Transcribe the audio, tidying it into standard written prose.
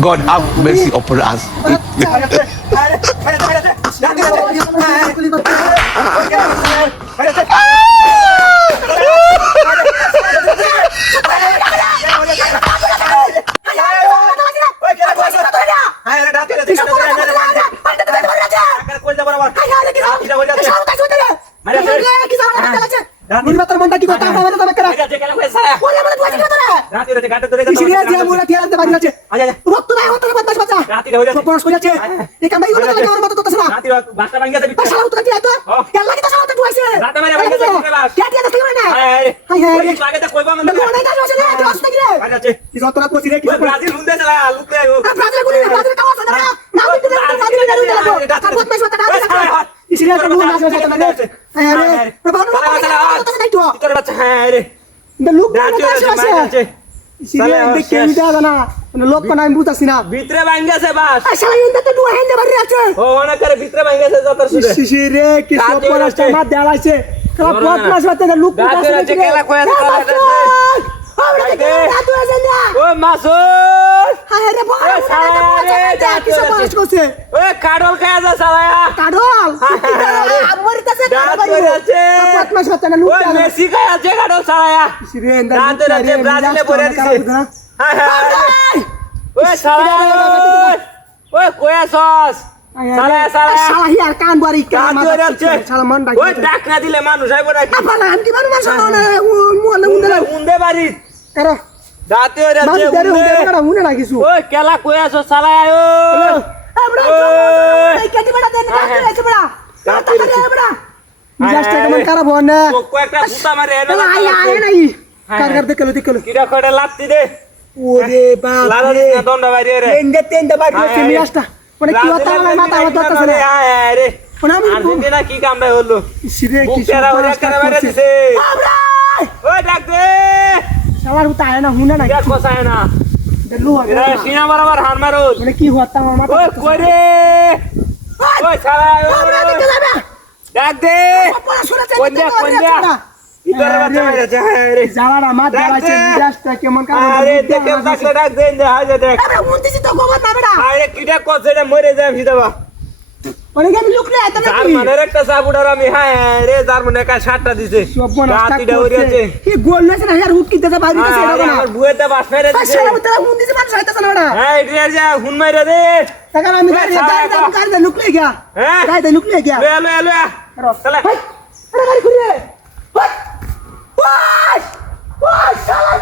God have mercy upon us. লোক আমি বুঝতেছি না ভিতরে ভাঙ্গেছে বাস ও অনেক করে ভিতরে ভাঙ্গেছে যত শুনে শিশিরে কি সব পরাস্তা মার দেওয়াইছে কালা পথ মাস বাতে লোক গাছে আছে কেলা কয়া ও মাসুদ আরে রে বাবা কি সব পরাস করছে ও কাডল খায়া যা সালায়া কাডল আমার কাছে পথ মাস বাতে লোক ও মেসি খায়া যে কাডল সালায়া শিশিরে গাছে আছে ব্রাজিলে পরে দিছে হ্যাঁ হ্যাঁ ও সালায়া ও কোয়া সস সালায়া সালায়া সালাহিয়ার কান বাড়ি কান সালা মন ডাক ও ডাক না দিলে মানুষ আইবো না আপালা আমি মানুষ না উন্দে বাড়ি কারো দাতে রে মাছ দেরে হুনে না কিছু ও কেলা কোয়া সস সালায়া ও আমরা এই কেটে বড়া দেন কাটে আছে বড়া কাটে আছে বড়া জাস্ট কেমন খারাপ হয় না ও কয়েকটা গুতা মারে এনে আয় আয় নাই কার দেখলো কিরা করে লাত্তি দে ওরে বাপ লালা রে না দন্ডা বাইরে রে তেন্ডে বাড়ি আছে মিয়াসটা মানে কি হতা না মাথা হতা না আয় রে মানে আমি আর্জেন্টিনা কি কামটা হলো সিরে কি বুকেরা ওরে করে বাইরে দিছে ও ডাক দে সবার উতা আয় না হুনে না কিরা কোসায় না দেলু এরা সিনা বরাবর হার মারো মানে কি হতা আমার মাথা ও কইরে ও ছাড়া ডাক দে কোন দিয়া ইতরে বাচ্চা মেরে যা রে যাওয়ারা মাত দেওয়াছে জাস্টটা কেমন কাম আরে দেখে তাকলে ডাক দেন দে হাজে দেখ আমরা মুন্তিছি তো গোবা না বেটা আরে কিটা কোসেটা মরে যাম সিদাবা মানে আমি লুকলে এত না যার মনের একটা সাবুডার আমি হ্যাঁ রে যার মনে একটা শাটটা দিছে সব মনে রাতিটা উড়িয়েছে কি গোল না না ইয়ার হুট কিতে বাইরে দিছে এটা না আমার বুয়েতে বাস মেরে দিছে আসলে আমি তারা মুন্তিছি মানুষ হইতাছ না বেটা হ্যাঁ এটা যা হুন মাইরা দে টাকা আমি গাড়ি লুকলে গিয়া হ্যাঁ গাড়ি লুকলে গিয়া লে চলে আরে গাড়ি ঘুরিয়ে ওই শালা